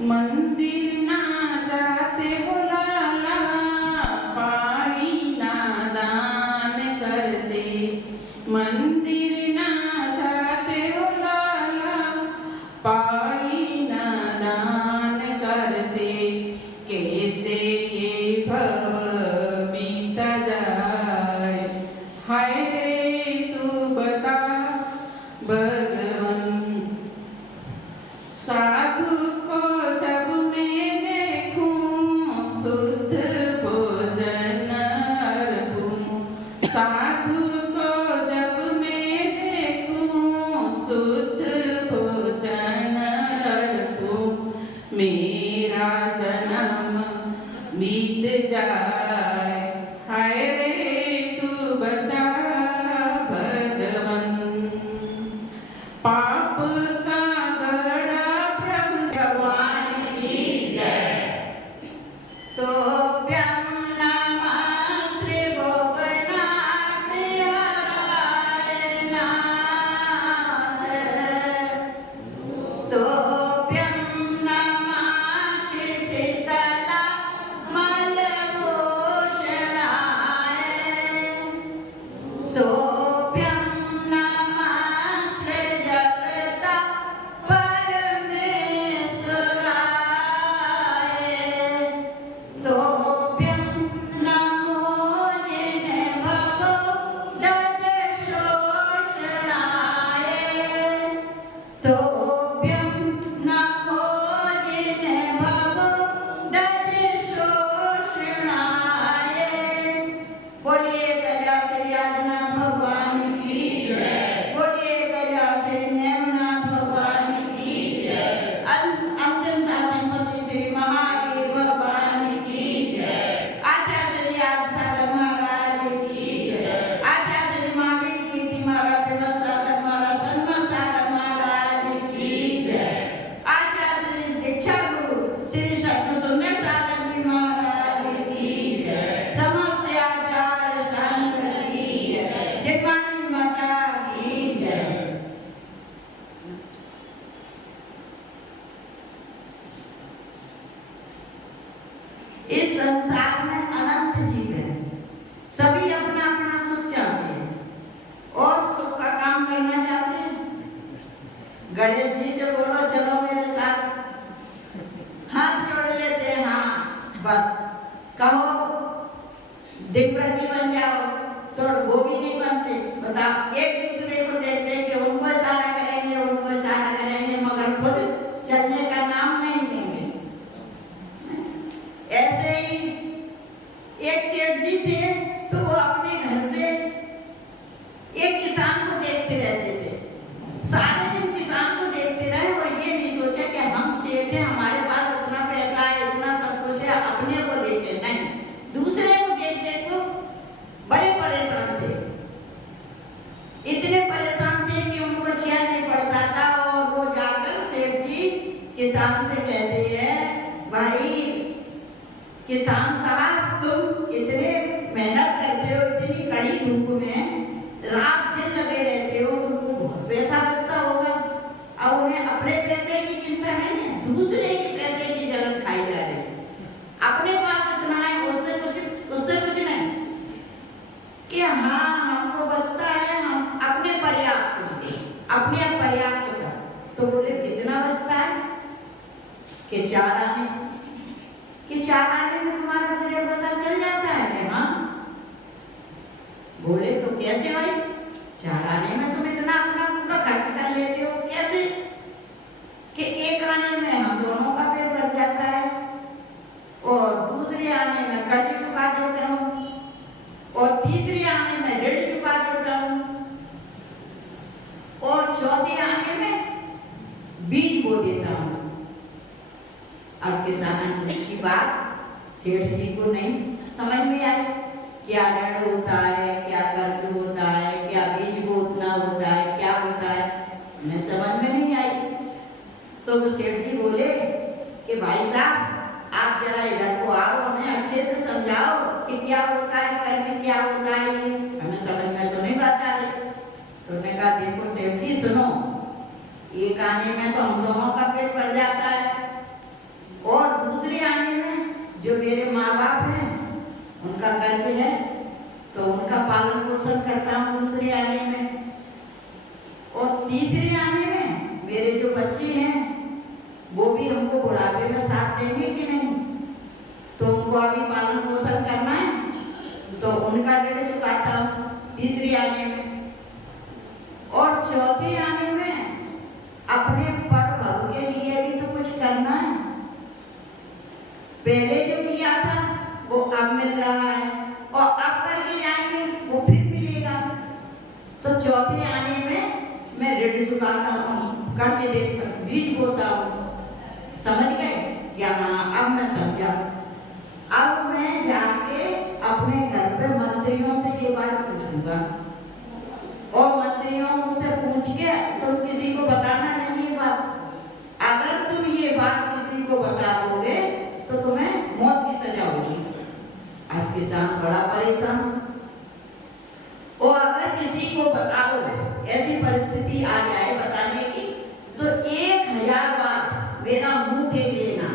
मंदिर ना जाते हो लाला, पाई ना दान करते। मंदिर ना जाते हो लाला, पाई ना दान करते। कैसे ये भव बीता जाए, हाय रे तू बता भगवन। साधु को जब मैं देखूं, शुद्ध भोजन अर्पूं। साधु को जब मैं देखूं, शुद्ध भोजन अर्पूं। मेरा जन्म बीत जाए, हाय रे तू बता भगवन। पाप का गड़ा प्रभु भगवान की जय। तो इस संसार में अनंत जीव है, सभी अपना अपना सुख चाहते हैं और सुख का काम करना चाहते हैं। गणेश जी से बोलो चलो मेरे साथ, हाथ जोड़ लेते हैं, हाँ बस कहो दिग्प्रति बन जाओ, तो वो भी नहीं बनते। बताओ, एक दूसरे को देखते कि उनको इशारा करेंगे, उनको इशारा करेंगे, मगर खुद चलने का नाम नहीं लेंगे। ऐसे ही एक सेठ जी थे, तो वो अपने घर से एक किसान को देखते रहते थे। सारे दिन किसान को देखते रहे और ये नहीं सोचा कि हम सेठ हैं, हमारे पास इतना पैसा है, इतना सब कुछ है, अपने को देखे नहीं, दूसरे को देख देख को बड़े परेशान थे। इतने परेशान थे कि उनको चैन नहीं पड़ता था। और वो जाकर सेठ जी किसान से कहते हैं, भाई किसान साहब, तुम इतने मेहनत करते हो, इतनी कड़ी धूप में रात दिन लगे रहते हो, तुमको बहुत पैसा बचता होगा। अब उन्हें अपने पैसे की चिंता नहीं है, दूसरे के पैसे की जलन खाई जा रही है। अपने पास इतना है, उससे कुछ नहीं कि हाँ हमको बचता है, हम अपने पर्याप्त का। तो बोले कितना बचता है कि 4 आने में तुम्हारा गुजर बसर चल जाता है कि हाँ। बोले तो कैसे भाई, 4 आने में तुम इतना अपना पूरा खर्च कर लेते हो, कैसे? कि एक आने में हम दोनों का पेट भर जाता है, और दूसरे आने में कर्ज चुका देता हूँ, और तीसरे आने में ऋण चुका देता हूँ, और चौथे आने में बीज बो देता हूँ। अब किसान की बात सेठ जी को नहीं समझ में आई, क्या ऋण होता है, क्या कर्ज होता है, क्या बीज बोतना होता है, क्या होता है, उन्हें समझ में नहीं आई। तो वो सेठ जी बोले कि भाई साहब आप जरा इधर को आओ, हमें अच्छे से समझाओ कि क्या होता है कर्ज, क्या होता है, ये हमें समझ में तो नहीं बात आ रही। तो उन्होंने कहा देखो सेठ जी सुनो, एक आने में तो हम दोनों का पेट भर जाता है, बच्चे हैं वो भी हमको बुढ़ापे में साथ देंगे कि नहीं? तो उनको अभी पालन पोषण करना है तो उनका ऋण चुकाता हूँ तीसरी आने में। और चौथी आने में अपने पर भव के लिए भी तो कुछ करना है। पहले जो किया था वो अब मिल रहा है और अब करके जाएंगे वो फिर मिलेगा। तो चौथे आने में मैं ऋण चुकाता हूँ, करके देता हूँ, बीज बोता हूँ। समझ गए क्या? हाँ, अब मैं समझा। अब मैं जाके अपने घर पे मंत्रियों से ये बात पूछूंगा और मंत्रियों से पूछ के तो किसी को बताना नहीं ये बात। अगर तुम ये बात किसी को बता दोगे तो तुम्हें मौत की सजा होगी। अब किसान बड़ा परेशान। और अगर किसी को बताओ ऐसी परिस्थिति आ जाए बताने की तो 1000 बार मेरा मुंह देख लेना,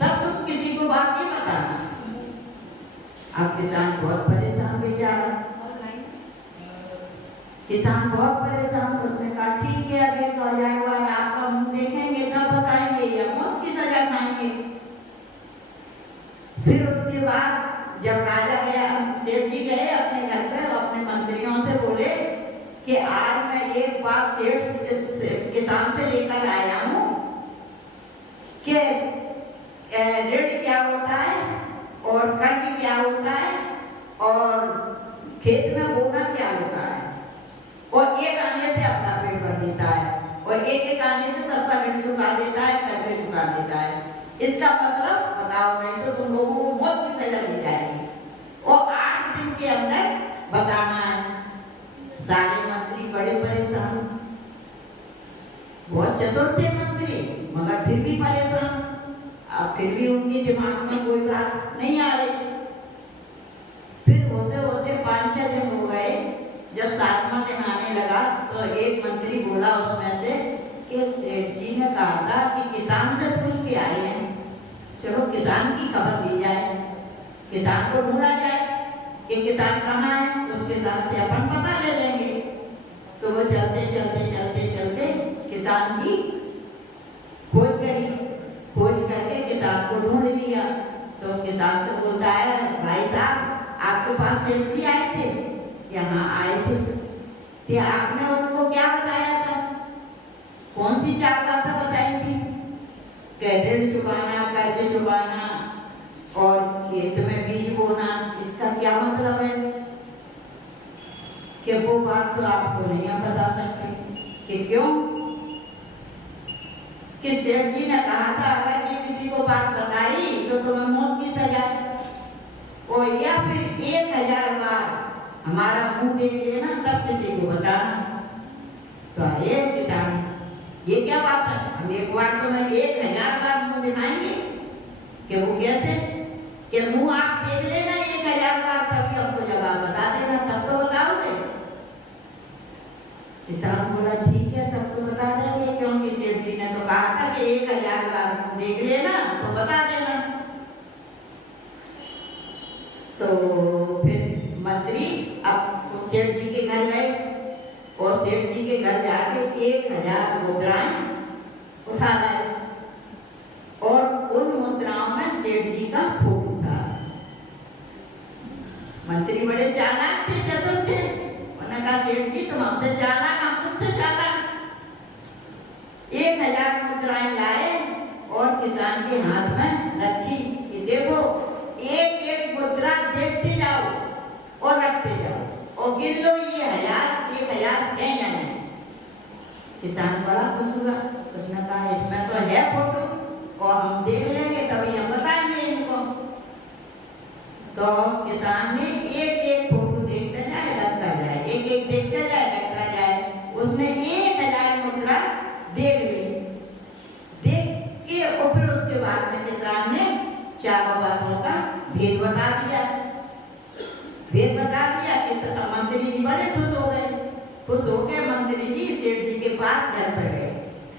तब तुम किसी को बात नहीं बताना। अब किसान बहुत परेशान बेचारा, किसान बहुत परेशान। उसने कहा ठीक है अब 1000 बार आपका मुंह देखेंगे तब बताएंगे या मौत की सजा खाएंगे। फिर उसके बाद जब राजा गया, सेठ जी गए अपने घर पे, अपने मंत्रियों से बोले कि आज मैं एक बात सेठ किसान से लेकर आया हूँ कि ऋण क्या होता है और कर्ज क्या होता है और खेत में बोना क्या होता है। और एक आने से अपना पेट भर देता है और एक आने से सबका ऋण चुका देता है, कर्ज चुका देता है। इसका मतलब बताओ, नहीं तो तुम लोगों को मौत की सजा दी जाएगी और 8 दिन के अंदर बताना है। सारे मंत्री बड़े परेशान, बहुत चतुर थे मंत्री मगर फिर भी परेशान। अब फिर भी उनके दिमाग में कोई बात नहीं आ रही। फिर होते होते 5-6 दिन हो गए। जब 7वां दिन आने लगा तो एक मंत्री बोला उसमें से कि सेठ जी ने कहा था कि किसान से पूछ के आए हैं, चलो किसान की खबर ली जाए, किसान को ढूंढा जाए कि किसान कहाँ है, उस किसान से अपन पता ले लेंगे। तो वो चलते चलते चलते चलते किसान की खोज करी, खोज करके किसान को ढूंढ लिया। तो किसान से बोलता है भाई साहब आपके पास सेठ जी आए थे? यहाँ आए थे। कि आपने उनको क्या बताया था? कौन सी 4 बातें बताई थी? ऋण चुकाना, कर्ज चुकाना और खेत में बीज बोना। इसका क्या मतलब है? कि वो बात तो आपको नहीं आप बता सकते। कि क्यों? कि सेठ जी ने कहा था अगर ये किसी को बात बताई तो तुम्हें मौत की सजा, और या फिर 1000 बार हमारा मुंह देख लेना तब किसी को बताना। तो अरे किसान ये क्या बात है? हम एक बार तो मैं 1000 बार मुंह दिखाएंगे कि वो कैसे? कि मुंह आप देख लेना 1000 बार तभी हमको जवाब बता देना, तब तो बताओगे। किसान बोला ठीक है तब तो बता देंगे, क्योंकि सेठ जी ने तो कहा था कि 1000 बार मुंह देख लेना तो बता देना। तो फिर मंत्री अब सेठ जी के घर गए और सेठ जी के घर जाके 1000 मुद्राएं उठा लाए और उन मुद्राओं में सेठ जी का फोटो था। मंत्री बड़े चालाक थे, चतुर थे। उन्होंने कहा सेठ जी तुम हमसे चालाक, हम तुमसे चालाक। 1000 मुद्राएं लाए और किसान के हाथ में रखी कि देखो एक एक मुद्रा देखते जाओ और रखते जाओ और गिन लो ये 1000 है या नहीं। किसान बड़ा खुश हुआ। उसने कहा इसमें तो है फोटो और हम देख लेंगे तभी हम बताएंगे इनको। तो किसान ने एक एक फोटो देखते जाए रखता जाए, एक एक देखते जाए रखता जाए। उसने 1000 मुद्रा देख ली। देख के और फिर उसके बाद में किसान ने चारों बातों का भेद बता दिया। भेद बता दिया कि मंत्री जी बड़े खुश हो गए। खुश होकर मंत्री जी सेठ जी के पास घर पर गए।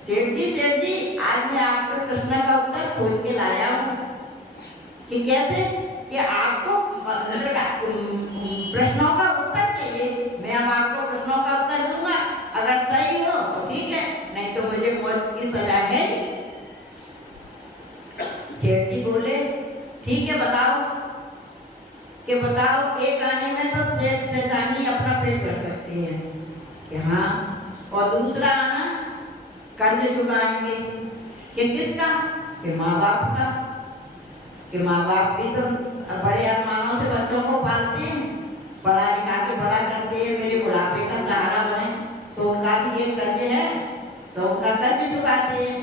सेठ जी आज मैं आपको प्रश्न का उत्तर खोज के लाया हूँ। कि कैसे? कि आपको प्रश्नों का उत्तर चाहिए, मैं अब आपको प्रश्नों का उत्तर दूंगा। अगर सही हो तो ठीक है, नहीं तो मुझे मौत की सजा ठीक है बताओ कि बताओ एक आने में तो सेठ सेठानी अपना पेट भर सकती है कि हाँ, और दूसरा आना कर्ज चुकाएंगे कि किसका, कि माँ बाप का, कि माँ बाप भी तो बड़े अरमानों से बच्चों को पालते हैं, पढ़ा लिखा के बड़ा करते हैं, मेरे बुढ़ापे का सहारा बने, तो उनका भी एक कर्ज है, तो उनका कर्ज चुकाते हैं।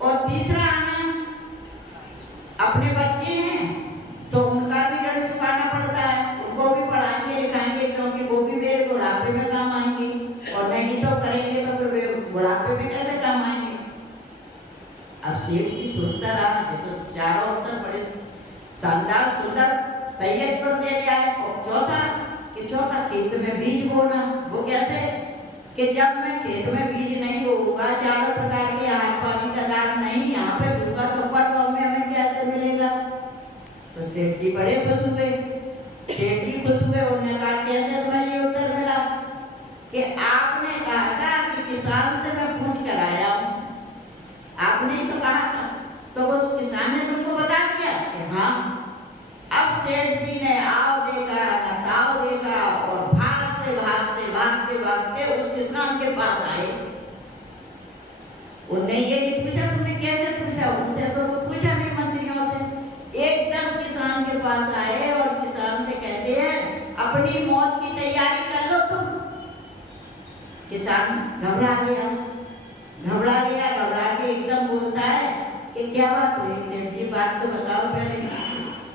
और तीसरा आना अपने बच्चे हैं तो उनका भी ऋण चुकाना पड़ता है, उनको भी पढ़ाएंगे लिखाएंगे क्योंकि वो भी मेरे बुढ़ापे में काम आएंगे, और नहीं तो करेंगे तो फिर बुढ़ापे में कैसे काम आएंगे। अब सेठ जी सोचता रहा कि तो चारों उत्तर बड़े शानदार सुंदर सही तो ले आए। और चौथा खेत में बीज बोना, वो कैसे कि जब मैं खेत में बीज नहीं बोऊंगा, चारों प्रकार के आहार पानी का दान नहीं यहाँ पे दूंगा तो पर्व में हमें कैसे मिलेगा। तो सेठ जी बड़े खुश हुए, सेठ जी खुश हुए, उन्होंने कहा कैसे तुम्हें ये उत्तर मिला कि आपने कहा था कि किसान से मैं पूछ कर आया हूँ, आपने तो कहा था, तो उस किसान ने तुमको बता दिया कि हाँ। अब सेठ जी ने आओ देखा ताव देखा और भागते भागते भागते भागते उस किसान के पास आए। उन्हें ये नहीं पूछा तुमने कैसे पूछा, उनसे तो पूछा नहीं मंत्रियों से, एकदम किसान के पास आए और किसान से कहते हैं अपनी मौत की तैयारी कर लो तुम। किसान घबरा गया, घबरा के एकदम बोलता है कि क्या बात हुई सेठ जी, बात तो बताओ, पहले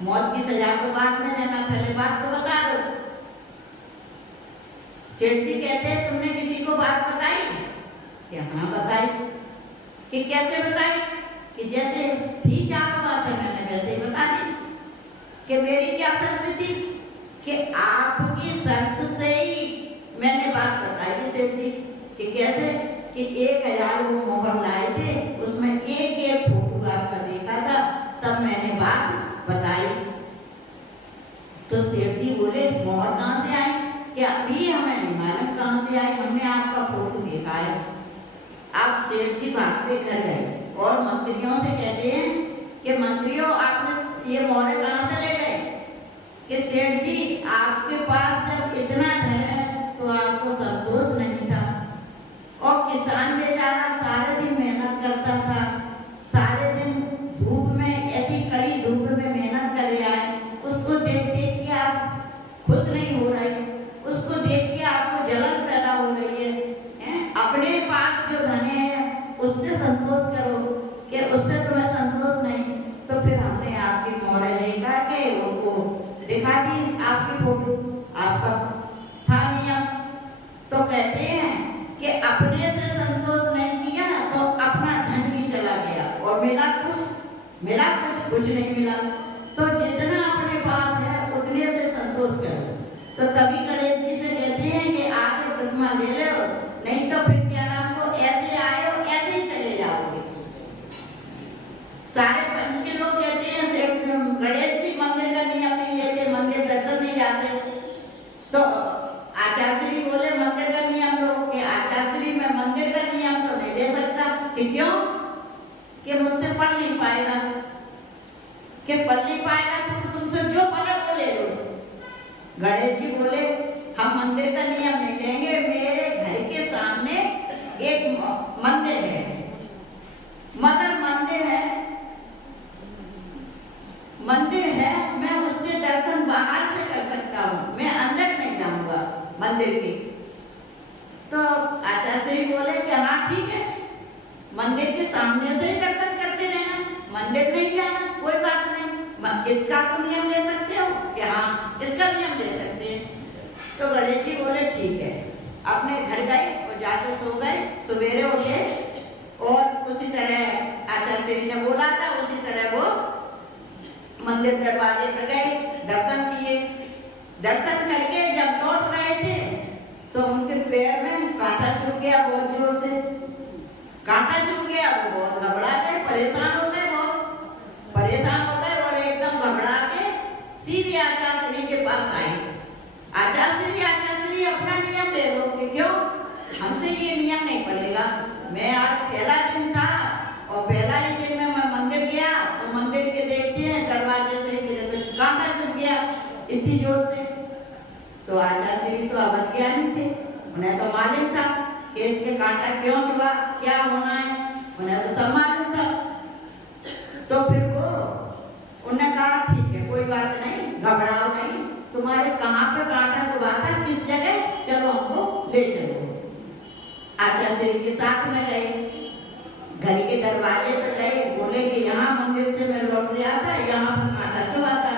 मौत की सजा को बाद में देना, पहले बात तो बता दो। सेठ जी कहते हैं तुमने किसी को बात बताई कि हाँ बताई। कि कैसे बताई, कि जैसे थी चार बात है मैंने वैसे ही बता दी। कि मेरी क्या शर्त थी, कि आपकी शर्त से ही मैंने बात बताई थी सेठ जी। कि कैसे, कि 1000 वो मोहर लाए थे, उसमें एक फोटो आपका देखा था, तब मैंने बात बताई। तो सेठ जी बोले मोहर कहाँ से आई, कि अभी हमें नहीं मालूम कहाँ से आई, हमने आपका फोटो देखा है। अब सेठ जी भागते घर गए और मंत्रियों से कहते हैं कि मंत्रियों आपने ये मोहर कहाँ से ले गए। कि सेठ जी आपके पास जब इतना धन है तो आपको संतोष नहीं था, और किसान बेचारा सारे दिन मेहनत करता था, सारे दिन धूप में ऐसी कड़ी धूप में मेहनत कर रहा है, उसको देख देख के आप खुश नहीं हो रहे, उसको देख के आपको जलन पैदा हो रही है, अपने पास जो धन है उससे संतोष करो, कि उससे तुम्हें संतोष नहीं। तो फिर हमने आपकी मोहरें लेकर के उनको दिखा दी, आपकी फोटो, आपका था नियम। तो कहते हैं कि अपने से संतोष नहीं किया तो अपना धन भी चला गया और मिला कुछ नहीं मिला। तो जितना अपने पास है उतने से संतोष करो। तो तभी गणेश जी से कहते हैं कि आके प्रतिमा ले लो, नहीं तो फिर क्या नाम को ऐसे आए और ऐसे ही चले जाओगे। सारे पंच के लोग कहते हैं गणेश जी मंदिर का नियम नहीं लेते, मंदिर दर्शन नहीं जाते। तो आचार्य बोले मंदिर का नियम लो, कि आचार्य मैं मंदिर का नियम तो नहीं ले सकता। कि क्यों, कि मुझसे पढ़ नहीं पाएगा, कि पढ़ नहीं पाएगा तो तुमसे जो पढ़े वो ले लो। गणेश जी बोले हम मंदिर का नियम नहीं लेंगे, मेरे घर के सामने एक मंदिर है, मगर मंदिर है, मैं उसके दर्शन बाहर से कर सकता हूँ, मैं अंदर नहीं जाऊंगा मंदिर के। तो आचार्य बोले कि हाँ ठीक है, मंदिर के सामने से ही दर्शन करते रहना, मंदिर नहीं जाना, कोई बात नहीं। इसका तो नियम ले सकते हो, कि हाँ इसका नियम ले सकते हैं। तो गणेश जी बोले ठीक है, अपने घर गए और जाके सो गए। सवेरे उठे और उसी तरह आचार्य ने बोला था उसी तरह वो मंदिर दरवाजे पर गए, दर्शन किए। दर्शन करके जब लौट रहे थे तो उनके पैर में कांटा छूट गया, बहुत जोर से कांटा छूट गया। वो बहुत घबरा गए, परेशान हो गए, बहुत परेशान हो गए और एकदम घबरा के सीधे आचार्य के पास आए। आचार्य अपना नियम ले लो, कि क्यों हमसे ये नियम नहीं पड़ेगा। मैं आज पहला दिन था और पहला ही दिन में मैं मंदिर गया तो मंदिर के देखते हैं दरवाजे से उन्हें तो मालूम था कि इसके कांटा क्यों चुभा, क्या होना है, उन्हें तो सब मालूम था। तो फिर वो उन्हें कहा ठीक है कोई बात नहीं, घबराओ नहीं, तुम्हारे कहाँ पे कांटा चुभा था, किस जगह, चलो हमको ले चलो। आचार्य श्री के साथ में गए, घर के दरवाजे पे गए, बोले कि यहाँ मंदिर से मैं लौट रहा था, यहाँ पर कांटा चुभा था।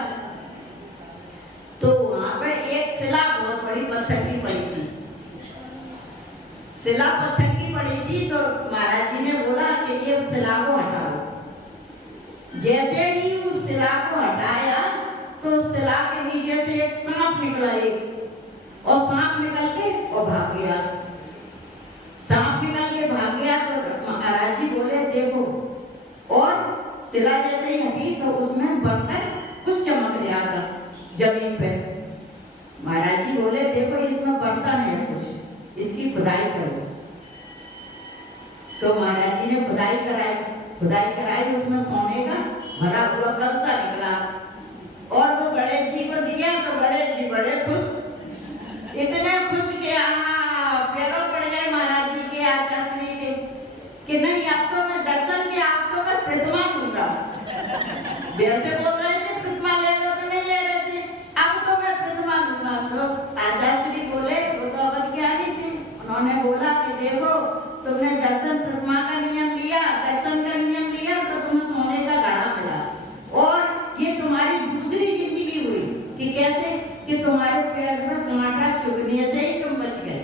तो वहां पे एक शिला बहुत बड़ी पत्थर की पड़ी थी, शिला पत्थर की पड़ी थी। तो महाराज जी ने बोला कि ये शिला को हटाओ। जैसे ही उस शिला को हटाया तो शिला के नीचे से एक सांप निकला, एक और सांप निकल के और भाग गया। सांप निकल के भाग गया तो महाराज जी बोले देखो, और शिला जैसे ही हटी तो उसमें बंदर कुछ चमक रहा था जमीन पे। महाराज जी बोले देखो इसमें बर्तन है कुछ, इसकी खुदाई करो। तो महाराज जी ने खुदाई कराई, उसमें सोने का भरा हुआ कलसा निकला और वो गणेश जी को दिया। तो गणेश जी बड़े खुश, इतने खुश के पैरों पड़ गए महाराज जी के, आचार्य श्री के, कि नहीं अब तो मैं दर्शन के, अब तो मैं प्रतिमा लूंगा। वैसे बोल रहे थे प्रतिमा ले लो तो नहीं ले रहे थे, अब तो मैं प्रतिमा लूंगा। तो आचार्य श्री बोले, वो तो अज्ञानी थे, उन्होंने बोला कि देखो तुमने दर्शन प्रतिमा का नियम लिया, दर्शन का नियम लिया तो तुम्हें सोने का घड़ा मिला, और ये तुम्हारी दूसरी जिंदगी हुई कि कैसे, कि तुम्हारे पैर में कांटा चुभने से ही तुम बच गए।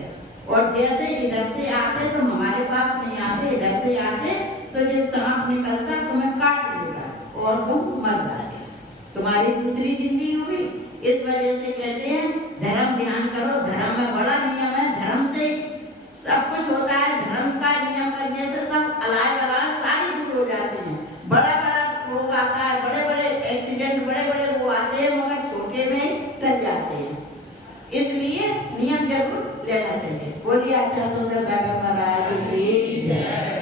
और जैसे इधर से आते तुम हमारे पास नहीं आते, इधर से आते तो ये सांप निकलता तुम्हें काट लेगा और तुम मर जाओगे, तुम्हारी दूसरी जिंदगी हुई। इस वजह से कहते हैं धर्म ध्यान करो, धर्म में बड़ा नियम है, धर्म से सब कुछ होता है। धर्म का नियम करने से सब अलाय बलाय सारी दूर हो जाते हैं। बड़ा बड़ा रोग आता है, बड़े बड़े एक्सीडेंट, बड़े बड़े वो आते हैं, मगर छोटे में टल जाते हैं। इसलिए नियम जरूर लेना चाहिए। बोलिए आचार्य सुंदर सागर महाराज की जय।